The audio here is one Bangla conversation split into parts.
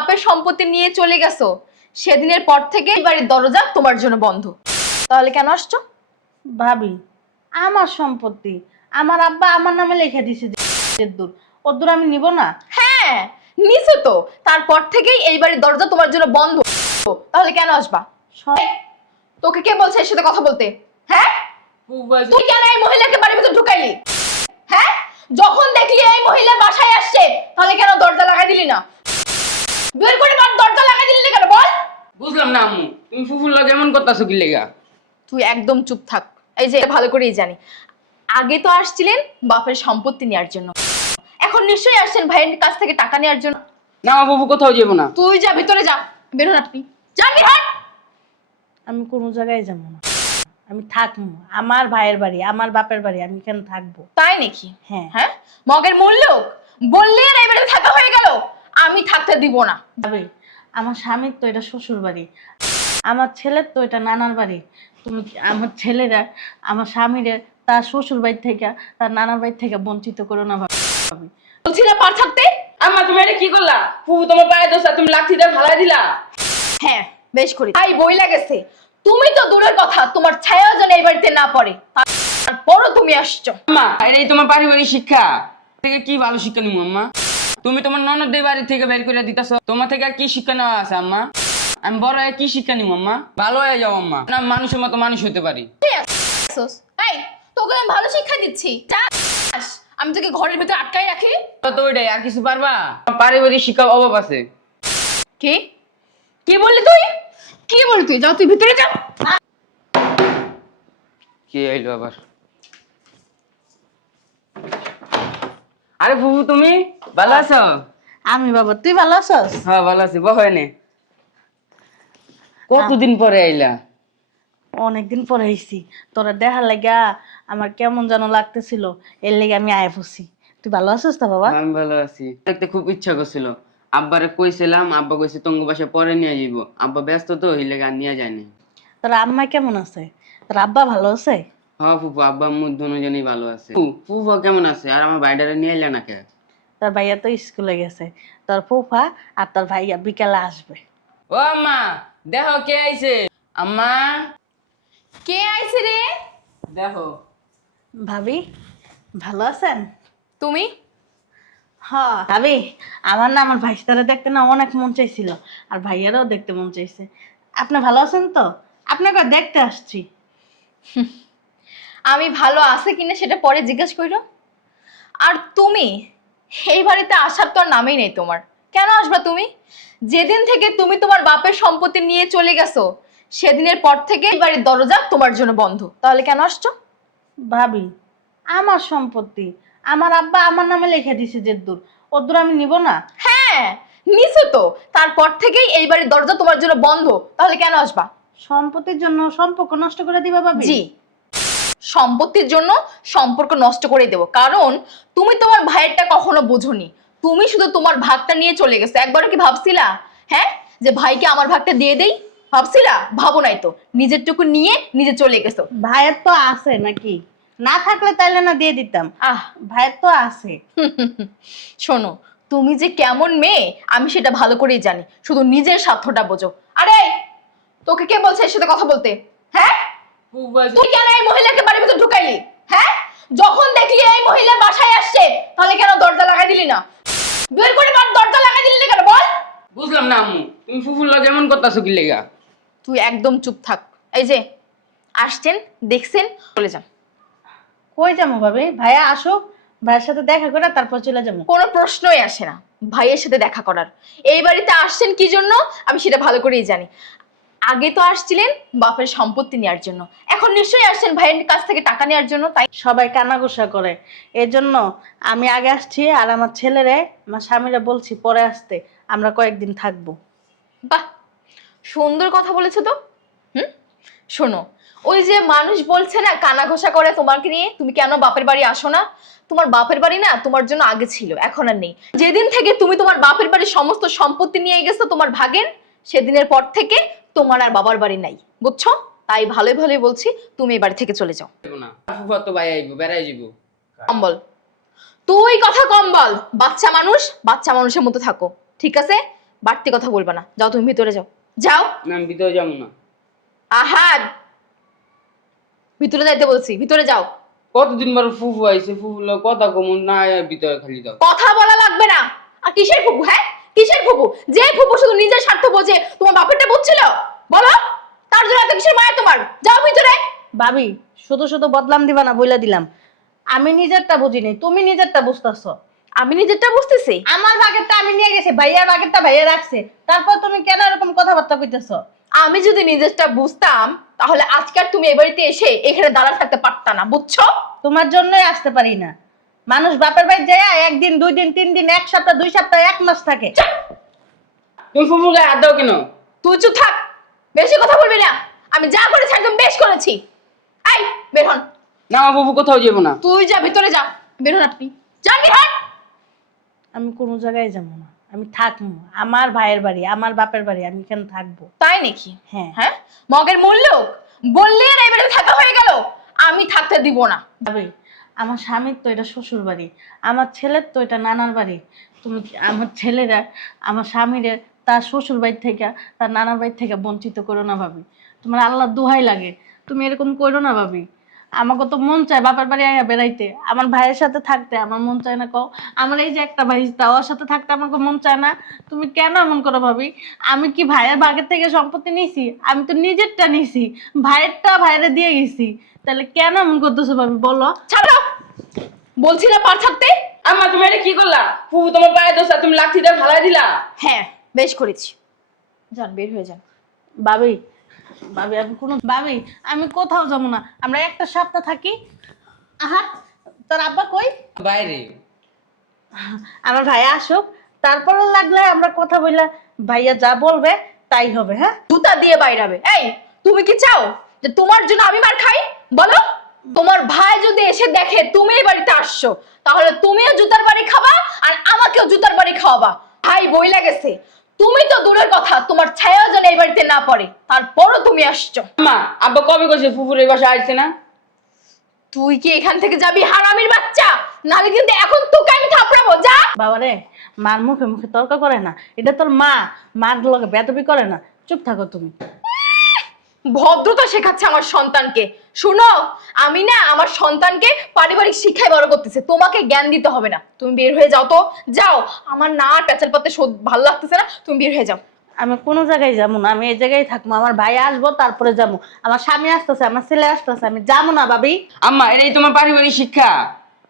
বাপের সম্পত্তি নিয়ে চলে গেছো সেদিনের পর থেকে এই বাড়ির দরজা তোমার জন্য বন্ধ। তাহলে কেন আসছো? ভাবি, আমার সম্পত্তি আমার আব্বা আমার নামে লিখে দিছে, দূর ওর আমি নিব না। হ্যাঁ নিছো তো, তারপর থেকেই এই বাড়ির দরজা তোমার জন্য বন্ধ। তাহলে কেন আসবা? সব- তোকে কে বলছে এর সাথে কথা বলতে? হ্যাঁ, তুই কেন এই মহিলাকে বাড়ির ভিতর ঢুকাইলি? হ্যাঁ, যখন দেখলি এই মহিলা বাসায় আসছে তাহলে কেন দরজা লাগাই দিলি না? বের করে দরজা লাগাই দিলি না কেন বল? বুঝলাম না আম্মু, তুমি ফুফুর লগে এমন করতেছো কি লেগা? তুই একদম চুপ থাক। এই যে ভালো করেই জানি, আগে তো আসছিলেন বাপের সম্পত্তি নেওয়ার জন্য, এখন নিশ্চয়ই আসছেন ভাইয়ের কাছ থেকে টাকা নেওয়ার জন্য। না ফুফু কোথাও যাবো না। তুই যা ভিতরে যা, বের হন আপনি, যান বিহার। আমি কোনো জায়গায় যাবো না, আমি থাকবো আমার ভাইয়ের বাড়ি, আমার বাপের বাড়ি, আমি কেন থাকবো? তাই নাকি? হ্যাঁ। হ্যাঁ, মগের মূল্য বললে আর এই বাড়িতে থাকা হয়ে গেল। আমি থাকতে দিব না। ভাবি, আমার স্বামীর তো এটা শ্বশুর বাড়ি, আমার ছেলের তো এটা নানার বাড়ি। তুমি আমার ছেলেরা আমার স্বামীরে তার শ্বশুর বাড়ি থেকে তার নানার বাড়ি থেকে বঞ্চিত করো না ভাবি। বলছি না পার থাকতে। আম্মা তুমি এটা কি করলা? ফুফু তোমার পায়ে দোষা, তুমি লাঠি দিয়ে ফালাই দিলা। হ্যাঁ বেশ করি, তাই বই লাগেছে। তুমি তো দূরের কথা, তোমার ছায়াও যেন এই বাড়িতে না পড়ে, তারপরও তুমি আসছো। আম্মা এটাই তোমার পারিবারিক শিক্ষা থেকে কি ভালো শিক্ষা নিবো আম্মা? তুমি তোমার ননদের বাড়ি থেকে বের করে দিতেছো, তোমার থেকে আর কি শিক্ষা নেওয়া আছে আম্মা? আমি বড় হয়ে কি শিক্ষা নিবো আম্মা? ভালো হয়ে যাও আম্মা, না মানুষের মতো মানুষ হতে পারি। এই, তোকে আমি ভালো শিক্ষা দিচ্ছি, যাস। আমি তোকে ঘরের ভিতরে আটকাই রাখি? তো ওইটাই, আর কিছু পারবা? পারিবারিক শিক্ষার অভাব আছে। কি কি বললি তুই? কি বললি তুই? যাও তুই ভিতরে যা। কি আইলো আবার? আরে ফুফু তুমি ভালো আছো? আমি বাবা, তুই ভালো আছস? হ্যাঁ ভালো আছি, বহেনে। কতদিন পরে আইলা? অনেকদিন পরে আইছি, তোরা দেখা লাগা আমার কেমন যেন লাগতেছিল, এর লেগে আমি আয়া পড়ছি। তুই ভালো আছিস তো বাবা? আমি ভালো আছি। দেখতে খুব ইচ্ছা করছিল, আব্বারে কইছিলাম, আব্বা কইছে তঙ্গ বাসা পরে নিয়ে যাইব। আব্বা ব্যস্ত তো, এই লেগে আর নিয়ে যায়নি। তোর আম্মা কেমন আছে? তোর আব্বা ভালো আছে? হ্যাঁ ফুফু, আব্বা আম্মু দুজনেই ভালো আছে। ফুফু কেমন আছে? আর আমার ভাইডারে নিয়ে এলে না কে? তোর ভাইয়া তো স্কুলে গেছে, তোর ফুফা আর তোর ভাইয়া বিকালে আসবে। ও আম্মা, দেখো কে আইছে। আম্মা কে আইছে রে? দেখো। ভাবি ভালো আছেন? তুমি? হ্যাঁ ভাবি, আমার না আমার ভাইস্তারে দেখতে না অনেক মন চাইছিল, আর ভাইয়ারাও দেখতে মন চাইছে। আপনি ভালো আছেন তো? আপনাকে দেখতে আসছি। আমি ভালো আছে কিনা সেটা পরে জিজ্ঞেস করো। আর তুমি এই বাড়িতে আসার তো আর নামেই নেই তোমার। কেন আসবা তুমি? যেদিন থেকে তুমি তোমার বাপের সম্পত্তি নিয়ে চলে গেছো সেদিনের পর থেকে এই বাড়ির দরজা তোমার জন্য বন্ধ। তাহলে কেন আসছো? ভাবি, আমার সম্পত্তি আমার আব্বা আমার নামে লিখে দিছে, যে দূর ওর আমি নিব না। হ্যাঁ নিছো তো, তারপর থেকেই এই বাড়ির দরজা তোমার জন্য বন্ধ। তাহলে কেন আসবা? সম্পত্তির জন্য সম্পর্ক নষ্ট করে দিবা ভাবি? জি, সম্পত্তির জন্য সম্পর্ক নষ্ট করে দেবো, কারণ তুমি তোমার ভাইয়েরটা কখনো বোঝোনি। তুমি শুধু তোমার ভাগটা নিয়ে চলে গেছো। একবারও কি ভাবছিলা হ্যাঁ যে ভাইকে আমার ভাগটা দিয়ে দেই? ভাবছিলা? ভাবো নাই তো, নিজেরটুকু নিয়ে নিজে চলে গেছো। ভাইয়ের তো আছে নাকি? না থাকলে তাইলে না দিয়ে দিতাম। আহ ভাইয়ের তো আছে। শোনো, তুমি যে কেমন মেয়ে আমি সেটা ভালো করেই জানি, শুধু নিজের স্বার্থটা বোঝো। আরে তোকে কে বলছে এর সাথে কথা বলতে? হ্যাঁ, ফুফু আইছে। তুই কেন এই মহিলাকে বাড়ির ভিতর ঢুকাইলি? হ্যাঁ, যখন দেখলি এই মহিলা বাসায় আসছে তাহলে কেন দরজা লাগাই দিলি না? বের করে দরজা লাগাই দিলি না কেন বল? বুঝলাম না আম্মু, তুমি ফুফুর লগে এমন করতেছো কি লেগা? তুই একদম চুপ থাক। এই যে আসছেন, দেখছেন, চলে যান। কই যাবো ভাবি? ভাইয়া আসুক, ভাইয়ের সাথে দেখা করে তারপর চলে যাবো। কোনো প্রশ্নই আসে না ভাইয়ের সাথে দেখা করার। এই বাড়িতে আসছেন কি জন্য আমি সেটা ভালো করেই জানি। আগে তো আসছিলেন বাপের সম্পত্তি নেওয়ার জন্য, এখন নিশ্চয়ই আসছেন ভাইয়ের কাছ থেকে টাকা নেওয়ার জন্য। তাই সবাই কানাঘুষা করে, এর জন্য আমি আগে আসছি, আর আমার ছেলেরে আমার স্বামীরা বলছি পরে আসতে, আমরা কয়েকদিন থাকবো। বাহ, সুন্দর কথা বলেছো তো। হুম, শোনো, ওই যে মানুষ বলছে না কানা ঘষা করে তোমাকে নিয়ে, তুমি কেন বাপের বাড়ি আসো না? তোমার বাপের বাড়ি না তোমার জন্য আগে ছিল, এখন আর নেই। যেদিন থেকে তুমি তোমার বাপের বাড়ির সমস্ত সম্পত্তি নিয়ে গেছো তোমার ভাগের, সেদিনের পর থেকে তোমার আর বাবার বাড়ি নাই, বুঝছো? তাই ভালোই ভালোই বলছি, তুমি এই বাড়ি থেকে চলে যাও। যাবো না, ফুফু তো ভাই আইবো, বেড়াই যাবো। কম বল, তুই কথা কম বল। বাচ্চা মানুষ বাচ্চা মানুষের মতো থাকো, ঠিক আছে? বাড়তি কথা বলবা না, যাও তুমি ভিতরে যাও। যাও। না আমি ভিতরে যাবো না। আহাদ, ভিতরে যাইতে বলছি, ভিতরে যাও। কতদিন পর ফুফু আইছে, ফুফু লোক কথা কমন না ভিতরে খালি দাও। কথা বলা লাগবে না। আর কিসের ফুপু? হ্যাঁ, কিসের ফুপু? যে ফুপু শুধু নিজের স্বার্থ বোঝে, তোমার বাপেরটা বুঝছিল? বলো, তার জন্য এত কিসের মায়া তোমার? যাও ভিতরে। ভাবি শুধু শুধু বদলাম দিবা না, বইলা দিলাম। আমি নিজেরটা বুঝি নাই, তুমি নিজেরটা বুঝতেছো। আমি নিজেরটা বুঝতেছি। আমার বাগেরটা আমি নিয়ে গেছি, ভাইয়ার বাগেরটা ভাইয়া রাখছে, তারপর তুমি কেন এরকম কথাবার্তা কইতেছো? আমি যদি নিজেরটা বুঝতাম তাহলে আজকে আর তুমি এই বাড়িতে এসে এখানে দাঁড়া থাকতে পারতা না, বুঝছো? তোমার জন্যই আসতে পারি না। মানুষ বাপের বাড়ি যায় একদিন, 2 দিন, 3 দিন, 1 সপ্তাহ, 2 সপ্তাহ, 1 মাস থাকে। তুমি ফুফুর গায়ে হাত দাও কেন? তুই চুপ থাক, বেশি কথা বলবি না। আমি যা করেছি একদম বেশ করেছি। এই বের হন। না আমার ফুফু কোথাও যাবো না। তুই যা, ভিতরে যা। বের হন আপনি, যান বের হন। আমি কোনো জায়গায় যাবো না, আমি থাকবো আমার ভাইয়ের বাড়ি, আমার বাপের বাড়ি, আমি এখানে থাকবো। তাই নাকি? হ্যাঁ। হ্যাঁ, মগের মূল্য বললে আর এই বাড়িতে থাকা হয়ে গেল। আমি থাকতে দিব না। ভাবি আমার স্বামীর তো এটা শ্বশুর বাড়ি, আমার ছেলের তো এটা নানার বাড়ি। তুমি আমার ছেলেরা, আমার স্বামীরে তার শ্বশুর বাড়ি থেকে, তার নানার বাড়ি থেকে বঞ্চিত করো না ভাবি। তোমার আল্লাহ দোহাই লাগে, তুমি এরকম করো না ভাবি। আমাকে তো মন চায় বাপের বাড়ি আয়া বেড়াইতে, আমার ভাইয়ের সাথে থাকতে আমার মন চায় না। কও আমার এই যে একটা ভাই, ওর সাথে থাকতে আমাকে মন চায় না। তুমি কেন এমন করো ভাবি? আমি কি ভাইয়ের বাগের থেকে সম্পত্তি নিয়েছি? আমি তো নিজেরটা নিয়েছি, ভাইয়েরটা ভাইয়েরে দিয়ে গেছি। তাহলে কেন এমন করতেছো ভাবি বলো? ছাড়ো, বলছি না পার থাকতে। আম্মা তুমি এটা কি করলা? ফুফু তোমার পায়ে দোষা, তুমি লাঠি দিয়ে ফালাই দিলা। হ্যাঁ, বেশ করেছি। যান, বের হয়ে যান। ভাবি, ভাবি আমি কোনো, ভাবি আমি কোথাও যাবো না, আমরা একটা সপ্তাহ থাকি। আহা, তোর আব্বা কই? বাইরে। আমার ভাইয়া আসুক, তারপরে লাগলে আমরা কথা বললে ভাইয়া যা বলবে তাই হবে। হ্যাঁ, জুতা দিয়ে বাইরাবে। এই, তুমি কি চাও যে তোমার জন্য আমি মার খাই? বলো। তোমার ভাই যদি এসে দেখে তুমি এই বাড়িতে আসছো, তাহলে তুমিও জুতার বাড়ি খাবা আর আমাকেও জুতার বাড়ি খাওয়াবা। ভাই বইলা গেছে, তুমি তো দূরের কথা, তোমার ছায়াও যেন এই বাড়িতে না পড়ে, তারপরও তুমি আসছো। আম্মা আব্বা কবে কইছে ফুফুর এই বাসায় আসছে না? তুই কি এখান থেকে যাবি হারামির বাচ্চা? নাহলে কিন্তু এখন তোকে আমি থাপড়াবো। যা। বাবারে, মার মুখে মুখে তর্ক করে না, এটা তোর মা, মার লগে বেদবি করে না। চুপ থাকো তুমি। ভদ্রতা শেখাচ্ছে আমার সন্তানকে। শুনো, আমি না আমার সন্তানকে পারিবারিক শিক্ষায় বড় করতেছে, তোমাকে জ্ঞান দিতে হবে না। তুমি বের হয়ে যাও তো, যাও। আমার না পেঁচাল পাতে ভালো লাগতেছে না, তুমি বের হয়ে যাও। আমি কোনো জায়গায় যাবো না, আমি এই জায়গায় থাকবো। আমার ভাই আসবো তারপরে যাবো, আমার স্বামী আসতেছে, আমার ছেলে আসতেছে, আমি যাবো না ভাবি। আম্মা এটাই তোমার পারিবারিক শিক্ষা?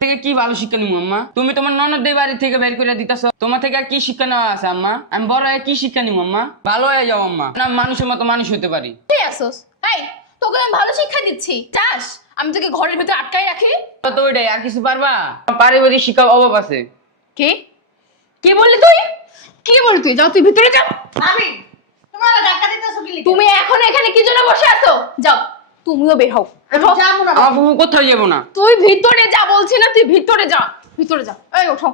থেকে কি ভালো শিক্ষা নিবো আম্মা? তুমি তোমার ননদের বাড়ি থেকে বের করে দিতেছ, তোমার থেকে আর কি শিক্ষা নেওয়া আছে আম্মা? আমি বড় হয়ে কি শিক্ষা নিবো আম্মা? ভালো হয়ে যাও আম্মা, না মানুষের মতো মানুষ হতে পারি। তুই আসোস, এই তোকে আমি ভালো শিক্ষা দিচ্ছি, চাস আমি তোকে ঘরের ভিতরে আটকাই রাখি? তো ওইটাই, আর কিছু পারবা? পারিবারিক শিক্ষার অভাব আছে। কি কি বললি তুই? কি বললি তুই? যাও, তুই ভিতরে যাও। ভাবি তোমার ধাক্কা দিতেছো কি? তুমি এখন এখানে কি জন্য বসে আছো? যাও, তুমিও বের হও। আমি যাবো না। আমার ফুফু কোথাও যাবো না। তুই ভিতরে যা বলছি না, তুই ভিতরে যা, ভিতরে যা। এই ওঠো,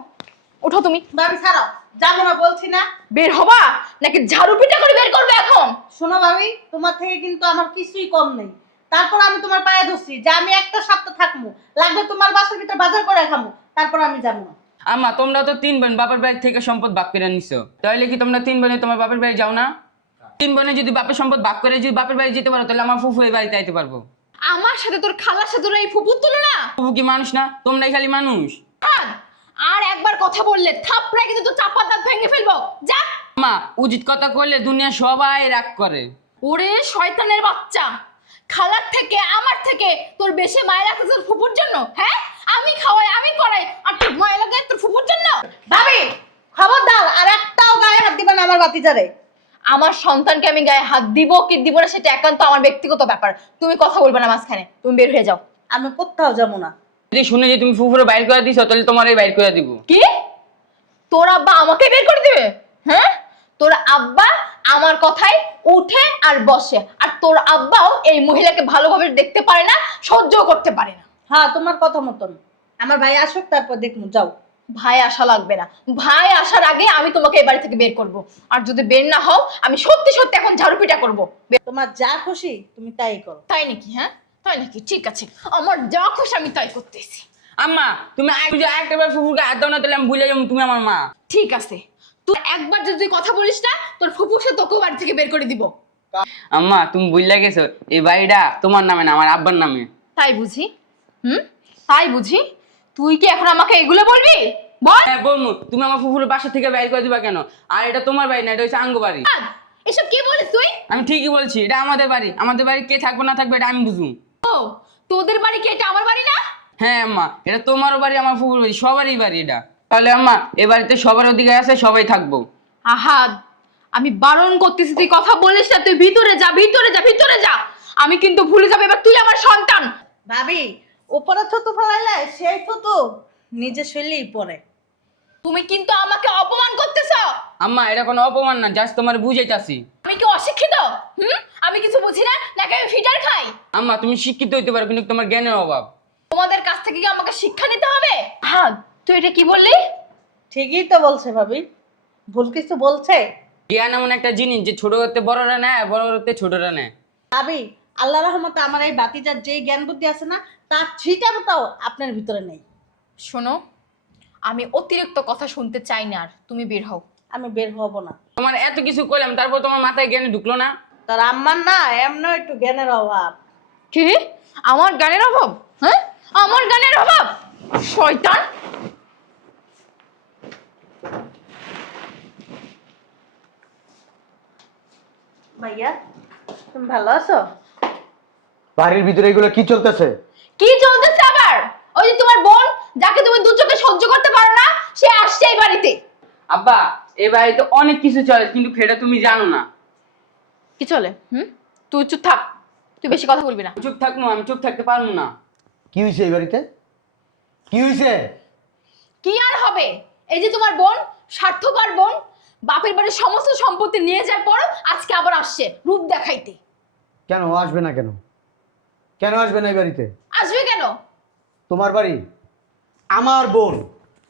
ওঠো তুমি। ভাবি ছাড়ো, যাবো না বলছি না। বের হবা নাকি ঝাড়ু পিটা করে বের করবে এখন? শোনো ভাবি, তোমার থেকে কিন্তু আমার কিছুই কম নেই। তারপর আমি তোমার পায়ে ধরছি যে আমি একটা সপ্তাহ থাকবো, লাগবে তোমার বাসার ভিতরে বাজার করে খাবো, তারপর আমি যাবো না। আম্মা তোমরা তো 3 বোন বাপের বাড়ি থেকে সম্পদ ভাগ করে নিছো, তাহলে কি তোমরা 3 বোনে তোমার বাপের বাড়ি যাও না? 3 বোনে যদি বাপের সম্পদ ভাগ করে যদি বাপের বাড়ি যেতে পারো, তাহলে আমার ফুফু এই বাড়িতে আইতে পারবো। আমার সাথে তোর খালার সাথে তোর এই ফুপুর তুলনা? ফুফু কি মানুষ না? তোমরাই খালি মানুষ। আর একবার কথা বললে থাপড়ায় কিন্তু তোর চাপার দাঁত ভেঙে ফেলবো। যা। আম্মা উচিত কথা কইলে দুনিয়া সবাই রাগ করে। ওরে শয়তানের বাচ্চা, খালার থেকে আমার থেকে তোর বেশি মায়া লাগছে তোর ফুপুর জন্য? হ্যাঁ, আমি খাওয়াই আমি করাই আর তোর মায়া লাগে তোর ফুপুর জন্য? ভাবি খবরদার, আর একটাও গায়ে হাত দিবেন আমার বাতিজারে। আমার সন্তানকে আমি গায়ে হাত দিব কি দিব না সেটা একান্ত আমার ব্যক্তিগত ব্যাপার। তুমি কথা বলবে না মাঝখানে, তুমি বের হয়ে যাও। আমি কোথাও যাবো না। যদি শুনে যে তুমি ফুফুরে বাইর করে দিছো, তাহলে তোমার এই বাইর করে দিব। কি? তোর আব্বা আমাকে বের করে দিবে? হ্যাঁ, তোর আব্বা আমার কথায় উঠে আর বসে, আর তোর আব্বাও এই মহিলাকে ভালোভাবে দেখতে পারে না, সহ্যও করতে পারে না। হ্যাঁ, তোমার কথা মতন আমার ভাই আসুক, তারপর দেখবো। যাও। ভাই আসা লাগবে না, ভাই আসার আগে আমি তোমাকে এই বাড়ি থেকে বের করব। আর যদি বের না হও, আমি সত্যি সত্যি এখন ঝাড়ু পিটা করবো। তোমার যা খুশি তুমি তাই করো। তাই নাকি? হ্যাঁ, তাই নাকি? ঠিক আছে, আমার যা খুশি আমি তাই করতেছি। আম্মা তুমি একটা বার ফুফুকে হাত দাও না, তাহলে আমি ভুলে যাবো তুমি আমার মা। ঠিক আছে, তুই একবার যদি তুই কথা বলিস না, তোর ফুফু সে তোকে বাড়ি থেকে বের করে দিব। আম্মা তুমি বুঝলা গেছো এই বাড়িটা তোমার নামে না, আমার আব্বার নামে। তাই বুঝি? তাই বুঝি? তুই কি এখন আমাকে এগুলো বলবি? বল। হ্যাঁ বলমু, তুমি আমার ফুফুর বাসা থেকে বাইর করে দিবা কেন? আর এটা তোমার বাড়ি না, এটা হচ্ছে আঙ্গ বাড়ি। এসব কি বলিস তুই? আমি ঠিকই বলছি, এটা আমাদের বাড়ি। আমাদের বাড়ি কে থাকবে না থাকবে এটা আমি বুঝুম। ও, তোদের বাড়ি কি এটা আমার বাড়ি না? হ্যাঁ আম্মা, এটা তোমারও বাড়ি, আমার ফুফুর বাড়ি, সবারই বাড়ি এটা। তাহলে আম্মা এই বাড়িতে সবার অধিকার আছে, সবাই থাকবো। আহাদ, আমি বারণ করতেছি তুই কথা বলিস না, তুই ভিতরে যা, ভিতরে যা, ভিতরে যা। আমি কিন্তু ভুলে যাবো এবার তুই আমার সন্তান। ভাবি, উপরে থুতু ফেলাইলে সেই থুতু নিজে শৈলেই পড়ে। তুমি কিন্তু আমাকে অপমান করতেছো। আম্মা এটা কোনো অপমান না, জাস্ট তোমার বুঝাইতাছি। আমি কি অশিক্ষিত? আমি কিছু বুঝি না নাকি আমি ফিটার খাই? আম্মা তুমি শিক্ষিত হইতে পারো, কিন্তু তোমার জ্ঞানের অভাব। তোমাদের কাছ থেকে কি আমাকে শিক্ষা নিতে হবে? হ্যাঁ, তুই এটা কি বললি? ঠিকই তো বলছে ভাবি, ভুল কিছু বলছে? জ্ঞান এমন একটা জিনিস যে ছোট করতে বড়রা নেয়, বড় করতে ছোটরা নেয়। ভাবি, আল্লাহ রহমতে আমার এই বাতিজার যেই জ্ঞান বুদ্ধি আছে না, তার ছিটাটাও আপনার ভিতরে নেই। শোনো, আমি অতিরিক্ত কথা শুনতে চাই না, আর তুমি বের হও। আমি বের হব না। তোমার এত কিছু করলাম, তারপর তোমার মাথায় জ্ঞান ঢুকলো না? তার আম্মার না এমন একটু জ্ঞানের অভাব। কি? আমার জ্ঞানের অভাব? হ্যাঁ, আমার জ্ঞানের অভাব? শয়তান! ভাইয়া, তুমি ভালো আছো? বাড়ির ভিতরে এগুলো কি চলতেছে? কি চলতেছে আবার? ওই যে তোমার বোন, যাকে তুমি দু চোখে সহ্য করতে পারো না, সে আসছে এই বাড়িতে। আব্বা এই বাড়িতে অনেক কিছু চলে, কিন্তু সেটা তুমি জানো না। কি চলে? তুই চুপ থাক, তুই বেশি কথা বলবি না। চুপ থাকবো, আমি চুপ থাকতে পারবো না। কি হয়েছে এই বাড়িতে? কি হয়েছে? কি আর হবে? এই যে তোমার বোন, স্বার্থপর বোন, বাপের বাড়ির সমস্ত সম্পত্তি নিয়ে যাওয়ার পর আজকে আবার আসছে রূপ দেখাইতে। কেন আসবে না? কেন কেন আসবে না এই বাড়িতে? আসবে কেন? তোমার বাড়ি, আমার বোন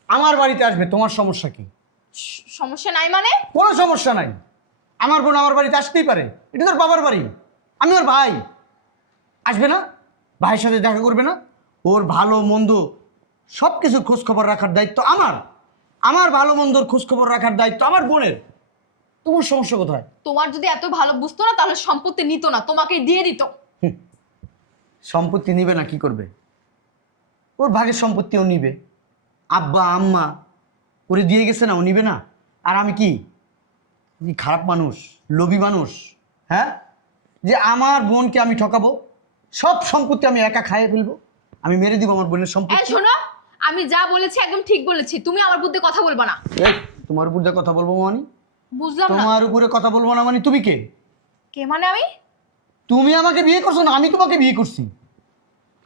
আমার বাড়িতে আসবে, তোমার সমস্যা কি? সমস্যা নাই মানে? কোনো সমস্যা নাই। আমার বোন আমার বাড়িতে আসতেই পারে, এটা তোর বাবার বাড়ি, আমি ওর ভাই। আসবে না? ভাইয়ের সাথে দেখা করবে না? ওর ভালো মন্দ সব কিছুর খোঁজখবর রাখার দায়িত্ব আমার। আমার ভালো মন্দর খোঁজখবর রাখার দায়িত্ব আমার বোনের। তোমার সমস্যা কোথায়? তোমার যদি এত ভালো বুঝতো না, তাহলে সম্পত্তি নিত না, তোমাকে দিয়ে দিত। সম্পত্তি নিবে না কি করবে? ওর ভাগের সম্পত্তিও নিবে। আব্বা আম্মা ওরে দিয়ে গেছে না, ও নিবে না? আর আমি কি খারাপ মানুষ, লোভী মানুষ? হ্যাঁ, যে আমার বোনকে আমি ঠকাবো, সব সম্পত্তি আমি একা খাইয়ে ফেলবো, আমি মেরে দিব আমার বোনের এই সম্পত্তি? শোনো, আমি যা বলেছি একদম ঠিক বলেছি, তুমি আমার বুদ্ধি কথা বলবা না। এই, তোমার উপরে কথা বলবো মানে? বুঝলাম না। তোমার উপরে কথা বলবো না মানে তুমি কে? কে মানে? আমি? তুমি আমাকে বিয়ে করছো না আমি তোমাকে বিয়ে করছি?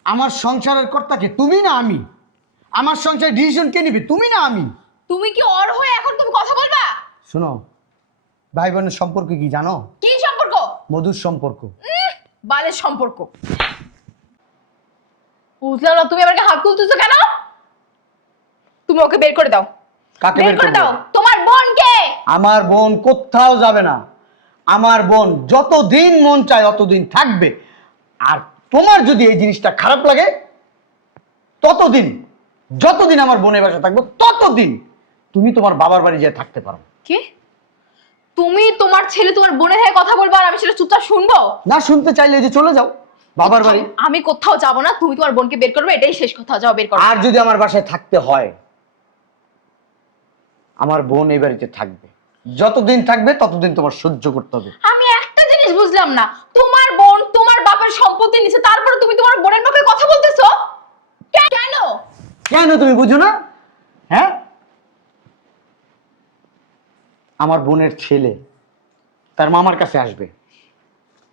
আমার সংসারের কর্তাকে তুমি না আমি? আমার সংসারের ডিসিশন কে নিবে, তুমি না আমি? তুমি কি অর হয়ে এখন তুমি কথা বলবা? শোনো, ভাই বোনের সম্পর্ক কি জানো? কি সম্পর্ক? মধুর সম্পর্ক। বালের সম্পর্ক। বুঝলাম না, তুমি আমাকে হাত তুলতেছো কেন? তুমি ওকে বের করে দাও। কাকে বের বের করে করবো? দাও তোমার বোনকে। আমার বোন কোথাও যাবে না। আমার বোন যতদিন মন চায় ততদিন থাকবে। আর তোমার যদি এই জিনিসটা খারাপ লাগে, ততদিন, যতদিন আমার বোনের বাসা থাকবো ততদিন তুমি তোমার বাবার বাড়ি যেয়ে থাকতে পারো। কি? তুমি তোমার ছেলে তোমার বোনের হয়ে কথা বলবা আর আমি সেটা চুপচাপ শুনবো? না শুনতে চাইলে যে চলে যাও বাবার বাড়ি। আমি কোথাও যাব না, তুমি তোমার বোনকে বের করবে, এটাই শেষ কথা। যাও বের করো। আর যদি আমার বাসায় থাকতে হয়, আমার বোন এই বাড়িতে থাকবে। যতদিন থাকবে ততদিন তোমার সহ্য করতে হবে। আমি একটা জিনিস বুঝলাম না, তোমার বোন তোমার বাপের সম্পত্তি নিছে, তারপরে তুমি তোমার বোনের পক্ষে কথা বলতেছো কেন? কেন তুমি বুঝো না? হ্যাঁ, আমার বোনের ছেলে তার মামার কাছে আসবে,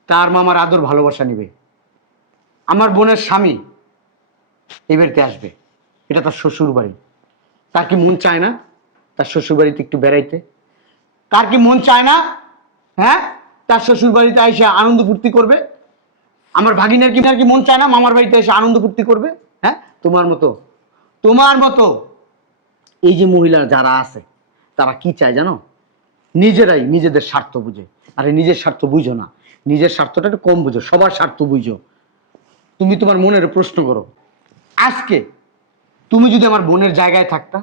তার মামার আদর ভালোবাসা নিবে। আমার বোনের স্বামী এই বাড়িতে আসবে, এটা তার শ্বশুর বাড়ি। তার কি মন চায় না তার শ্বশুর বাড়িতে একটু বেড়াইতে? তার কি মন চায় না হ্যাঁ তার শ্বশুর বাড়িতে এসে আনন্দ ফুর্তি করবে? আমার ভাগিনের কি মন চায় না মামার বাড়িতে এসে আনন্দ ফুর্তি করবে? হ্যাঁ, তোমার মতো এই যে মহিলা যারা আছে তারা কি চায় জানো? নিজেরাই নিজেদের স্বার্থ বুঝে। আরে নিজের স্বার্থ বুঝো না, নিজের স্বার্থটা একটু কম বুঝো, সবার স্বার্থ বুঝো। তুমি তোমার মনের প্রশ্ন করো, আজকে তুমি যদি আমার বোনের জায়গায় থাকতা,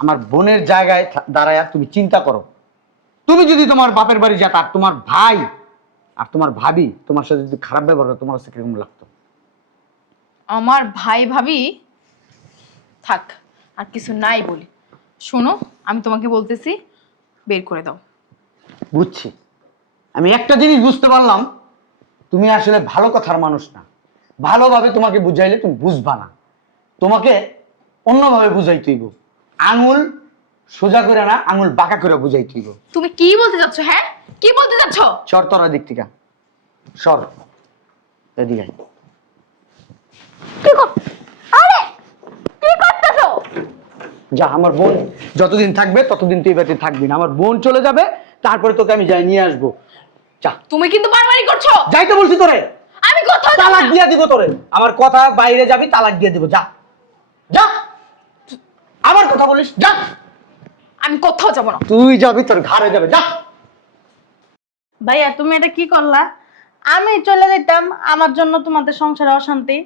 আমার বোনের জায়গায় দাঁড়ায় তুমি চিন্তা করো। তুমি যদি তোমার বাপের বাড়ি যেত আর তোমার ভাই আর তোমার ভাবি তোমার সাথে যদি খারাপ ব্যবহার করতো, তোমার কাছে কিরকম লাগতো? আমার ভাই ভাবি থাক, আর কিছু নাই বলি। শোনো, আমি তোমাকে বলতেছি, বের করে দাও। বুঝছি, আমি একটা জিনিস বুঝতে পারলাম, তুমি আসলে ভালো কথার মানুষ না। ভালোভাবে তোমাকে বুঝাইলে তুমি বুঝবা না, তোমাকে অন্যভাবে বুঝাইতে হইব। আঙুল সোজা করে না, আঙুল বাঁকা করে বুঝাইতে হইব। তুমি কি বলতে চাচ্ছ? হ্যাঁ, কি বলতে চাচ্ছ? সর তোরা দিক থেকে, সর এদিকে আয়। আরে কি করতেছো? যা, আমার বোন যতদিন থাকবে ততদিন তুই বাড়িতে থাকবি না। আমার বোন চলে যাবে, তারপরে তোকে আমি যাই নিয়ে আসবো। যা। তুমি কিন্তু বারবারই করছো। যাইতে বলছি তোরে, আমি কোথাও যাব তালাক না। দিয়ে দিব তোরে। আমার কথা বাইরে যাবি, তালাক দিয়ে দিব। যা যা, আমার কথা বলিস, যা। আমি কোথাও যাব না। তুই যাবি, তোর ঘরে যাবে, যা। ভাইয়া তুমি এটা কি করলা? আমি চলে যেতাম, আমার জন্য তোমাদের সংসারে অশান্তি।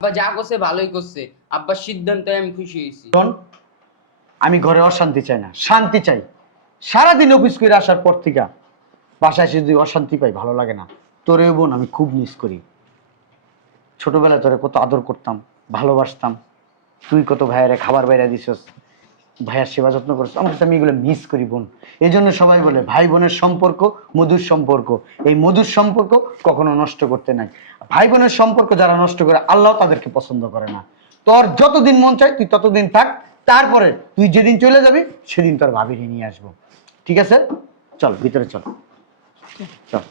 আব্বা যা করছে ভালোই করছে, আব্বার সিদ্ধান্তে আমি খুশি হয়েছি। শোন, আমি ঘরে অশান্তি চাই না, শান্তি চাই। সারাদিন অফিস করে আসার পর থেকে বাসায় এসে যদি অশান্তি পাই, ভালো লাগে না। তোরে বোন আমি খুব মিস করি। ছোটবেলায় তোরে কত আদর করতাম, ভালোবাসতাম। তুই কত ভাইয়ারে খাবার বাইরে দিছস, ভাইয়ার সেবা যত্ন করছিস। আমার কাছে আমি এগুলো মিস করি বোন। এই জন্য সবাই বলে ভাই বোনের সম্পর্ক মধুর সম্পর্ক। এই মধুর সম্পর্ক কখনো নষ্ট করতে নাই। ভাই বোনের সম্পর্ক যারা নষ্ট করে, আল্লাহ তাদেরকে পছন্দ করে না। তোর যতদিন মন চায় তুই ততদিন থাক, তারপরে তুই যেদিন চলে যাবি সেদিন তোর ভাবিকে নিয়ে আসবো। ঠিক আছে, চল ভিতরে চল, চল।